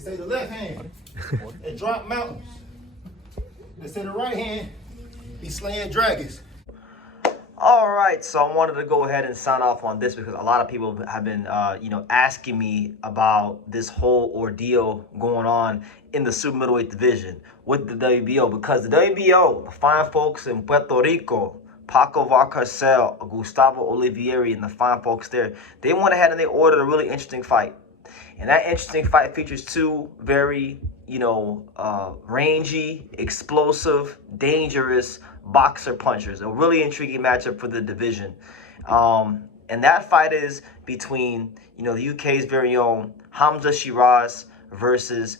They say the left hand, it drop mountains. They say the right hand, be slaying dragons. All right, so I wanted to go ahead and sign off on this because a lot of people have been, asking me about this whole ordeal going on in the super middleweight division with the WBO, because the WBO, the fine folks in Puerto Rico, Paco Valcarcel, Gustavo Olivieri, and the fine folks there, they went ahead and they ordered a really interesting fight. And that interesting fight features two very, rangy, explosive, dangerous boxer punchers. A really intriguing matchup for the division. And that fight is between, the UK's very own Hamzah Sheeraz versus,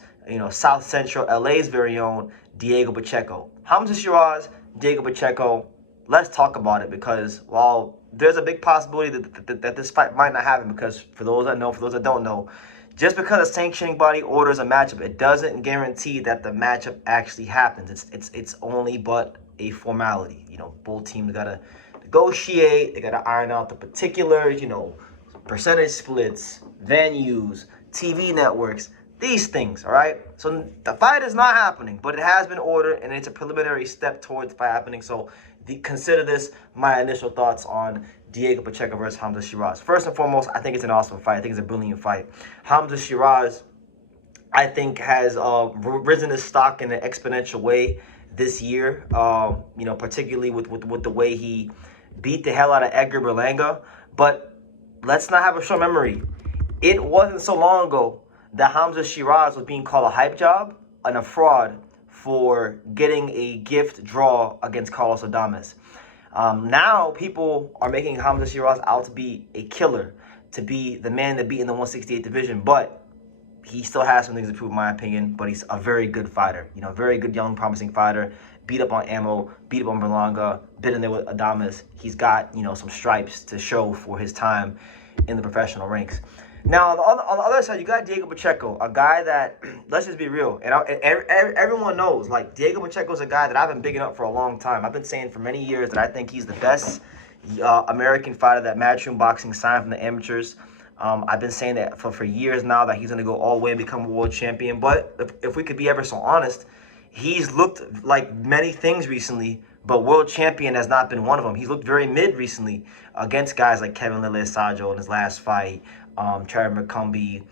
South Central LA's very own Diego Pacheco. Hamzah Sheeraz, Diego Pacheco, let's talk about it, because while there's a big possibility that this fight might not happen, because for those that know, for those that don't know, just because a sanctioning body orders a matchup, it doesn't guarantee that the matchup actually happens. It's only but a formality. Both teams gotta negotiate. They gotta iron out the particulars. Percentage splits, venues, TV networks, these things. All right. So the fight is not happening, but it has been ordered, and it's a preliminary step towards the fight happening. So consider this my initial thoughts on Diego Pacheco versus Hamzah Sheeraz. First and foremost, I think it's an awesome fight. I think it's a brilliant fight. Hamzah Sheeraz, I think, has risen his stock in an exponential way this year. Particularly with the way he beat the hell out of Edgar Berlanga. But let's not have a short memory. It wasn't so long ago that Hamzah Sheeraz was being called a hype job and a fraud for getting a gift draw against Carlos Adames. Now people are making Hamzah Sheeraz out to be a killer, to be the man that beat in the 168 division, but he still has some things to prove, in my opinion. But he's a very good fighter, very good young promising fighter. Beat up on Ammo, beat up on Berlanga, bit in there with Adames. He's got some stripes to show for his time in the professional ranks. Now, on the other side, you got Diego Pacheco, a guy that, let's just be real, and everyone knows, Diego Pacheco is a guy that I've been bigging up for a long time. I've been saying for many years that I think he's the best American fighter that Matchroom Boxing signed from the amateurs. I've been saying that for years now, that he's going to go all the way and become a world champion. But if we could be ever so honest, he's looked like many things recently, but world champion has not been one of them. He's looked very mid recently against guys like Kevin Lele-Sajo in his last fight, Terry McCumbee,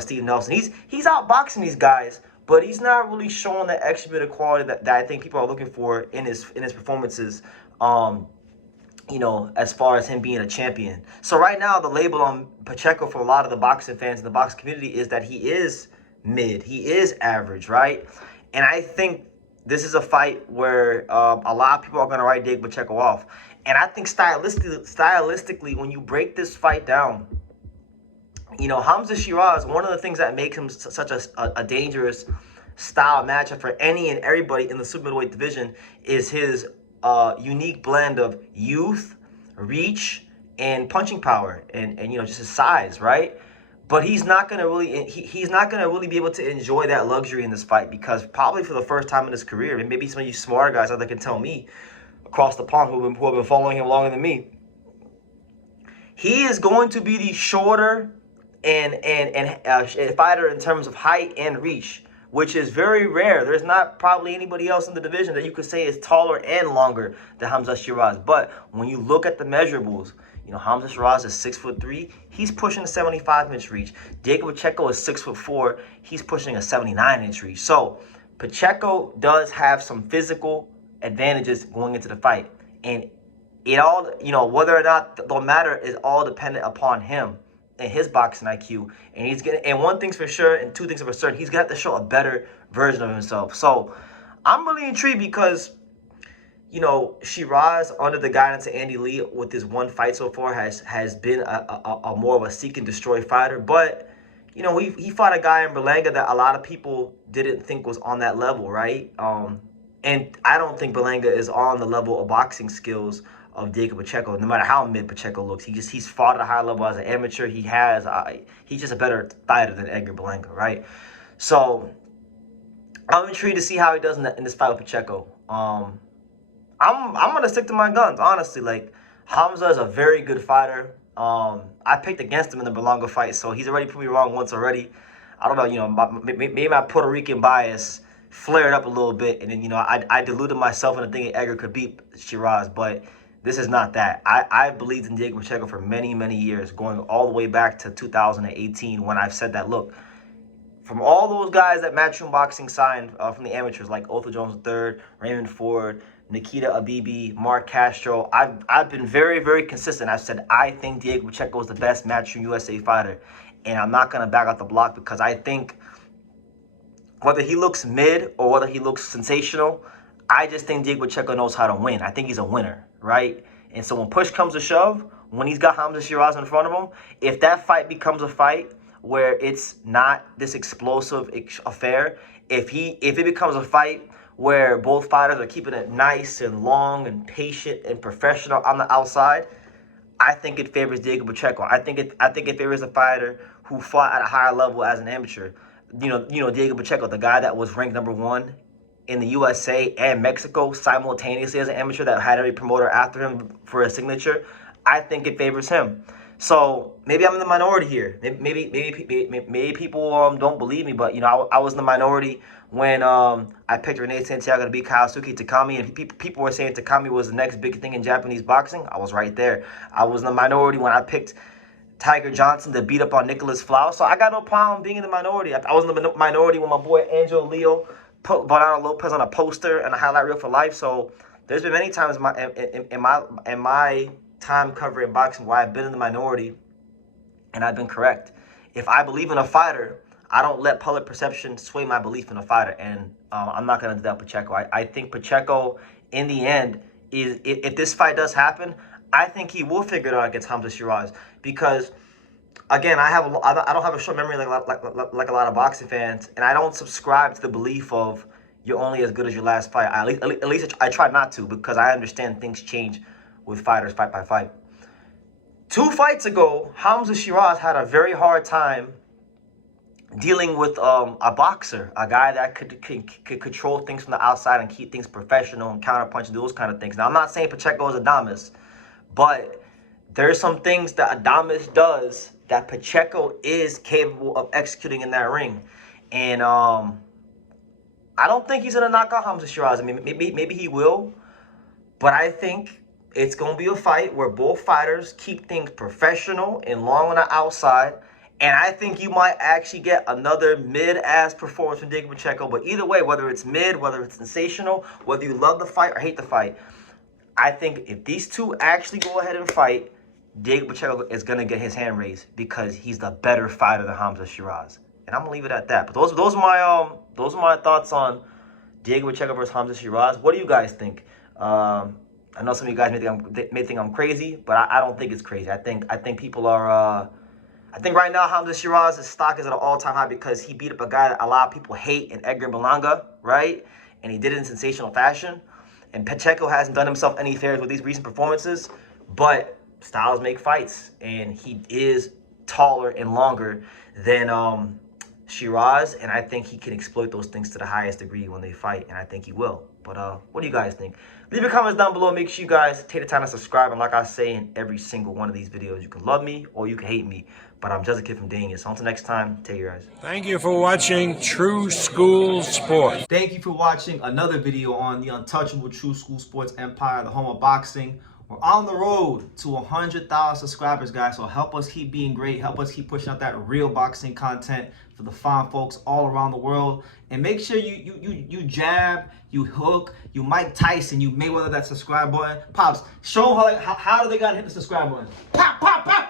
Steve Nelson. He's outboxing these guys, but he's not really showing the extra bit of quality that I think people are looking for in his performances. As far as him being a champion. So right now, the label on Pacheco for a lot of the boxing fans in the boxing community is that he is mid, he is average, right? And I think this is a fight where a lot of people are going to write Diego Pacheco off. And I think stylistically, when you break this fight down, Hamzah Sheeraz, one of the things that makes him such a dangerous style matchup for any and everybody in the super middleweight division is his unique blend of youth, reach, and punching power, and just his size, right? But he's not gonna really be able to enjoy that luxury in this fight, because probably for the first time in his career, and maybe some of you smarter guys out there can tell me across the pond who have been following him longer than me, he is going to be the shorter and fighter in terms of height and reach, which is very rare. There's not probably anybody else in the division that you could say is taller and longer than Hamzah Sheeraz. But when you look at the measurables, Hamzah Sheeraz is 6'3". He's pushing a 75-inch reach. Diego Pacheco is 6'4". He's pushing a 79-inch reach. So Pacheco does have some physical advantages going into the fight, and it all, whether or not they'll matter is all dependent upon him and his boxing IQ. And one thing's for sure, and two things are for certain, he's gonna have to show a better version of himself. So I'm really intrigued because, Sheeraz, under the guidance of Andy Lee, with his one fight so far, has been a more of a seek and destroy fighter. But he fought a guy in Berlanga that a lot of people didn't think was on that level, right? And I don't think Berlanga is on the level of boxing skills of Diego Pacheco, no matter how mid Pacheco looks. He's fought at a high level as an amateur. He's just a better fighter than Edgar Berlanga, right? So I'm intrigued to see how he does in this fight with Pacheco. I'm gonna stick to my guns, honestly. Hamzah is a very good fighter. I picked against him in the Berlanga fight, so he's already proved me wrong once already. I don't know, maybe my Puerto Rican bias flared up a little bit, and then, I deluded myself into thinking Edgar could beat Sheeraz, but this is not that. I believed in Diego Pacheco for many, many years, going all the way back to 2018 when I've said that, look, from all those guys that Matchroom Boxing signed from the amateurs, like Otho Jones III, Raymond Ford, Nikita Abibi, Mark Castro, I've been very, very consistent. I've said I think Diego Pacheco is the best Matchroom USA fighter, and I'm not going to back out the block because I think whether he looks mid or whether he looks sensational, I just think Diego Pacheco knows how to win. I think he's a winner, right? And so when push comes to shove, when he's got Hamzah Sheeraz in front of him, if that fight becomes a fight where it's not this explosive affair, if it becomes a fight where both fighters are keeping it nice and long and patient and professional on the outside, I think it favors Diego Pacheco. I think it favors a fighter who fought at a higher level as an amateur. Diego Pacheco, the guy that was ranked #1 in the USA and Mexico simultaneously as an amateur, that had every promoter after him for a signature. I think it favors him. So maybe I'm in the minority here. Maybe people don't believe me, but I was in the minority when I picked Rene Santiago to beat Kaosuke Takami, and people were saying Takami was the next big thing in Japanese boxing. I was right there. I was in the minority when I picked Tiger Johnson to beat up on Nicholas Flau. So I got no problem being in the minority. I was in the minority when my boy Angel Leo put Bernardo Lopez on a poster and a highlight reel for life. So there's been many times in my time covering boxing where I've been in the minority and I've been correct. If I believe in a fighter, I don't let public perception sway my belief in a fighter, and I'm not going to do that with Pacheco. I think Pacheco, in the end, if this fight does happen, I think he will figure it out against Hamzah Sheeraz because, again, I don't have a short memory like a lot of boxing fans, and I don't subscribe to the belief of you're only as good as your last fight. At least I try not to, because I understand things change with fighters fight by fight. 2 fights ago, Hamzah Sheeraz had a very hard time dealing with a boxer, a guy that could control things from the outside and keep things professional and counterpunch and those kind of things. Now, I'm not saying Pacheco is Adames, but there's some things that Adames does that Pacheco is capable of executing in that ring. And I don't think he's going to knock out Hamzah Sheeraz. I mean, maybe he will, but I think it's going to be a fight where both fighters keep things professional and long on the outside. And I think you might actually get another mid-ass performance from Diego Pacheco. But either way, whether it's mid, whether it's sensational, whether you love the fight or hate the fight, I think if these two actually go ahead and fight, Diego Pacheco is going to get his hand raised because he's the better fighter than Hamzah Sheeraz. And I'm going to leave it at that. But those are my thoughts on Diego Pacheco versus Hamzah Sheeraz. What do you guys think? I know some of you guys may think I'm crazy, but I don't think it's crazy. I think people are. I think right now Hamzah Sheeraz's stock is at an all-time high because he beat up a guy that a lot of people hate in Edgar Berlanga, right? And he did it in sensational fashion. And Pacheco hasn't done himself any favors with these recent performances, but styles make fights, and he is taller and longer than Sheeraz, and I think he can exploit those things to the highest degree when they fight, and I think he will. But what do you guys think? Leave your comments down below. Make sure you guys take the time to subscribe. And like I say in every single one of these videos, you can love me or you can hate me. But I'm just a kid from Daniel. So until next time, take care, guys. Thank you for watching True School Sports. Thank you for watching another video on the untouchable True School Sports empire, the home of boxing. We're on the road to 100,000 subscribers, guys. So help us keep being great. Help us keep pushing out that real boxing content for the fine folks all around the world. And make sure you jab, you hook, you Mike Tyson, you Mayweather that subscribe button. Pops, show them how do they gotta hit the subscribe button. Pop, pop, pop.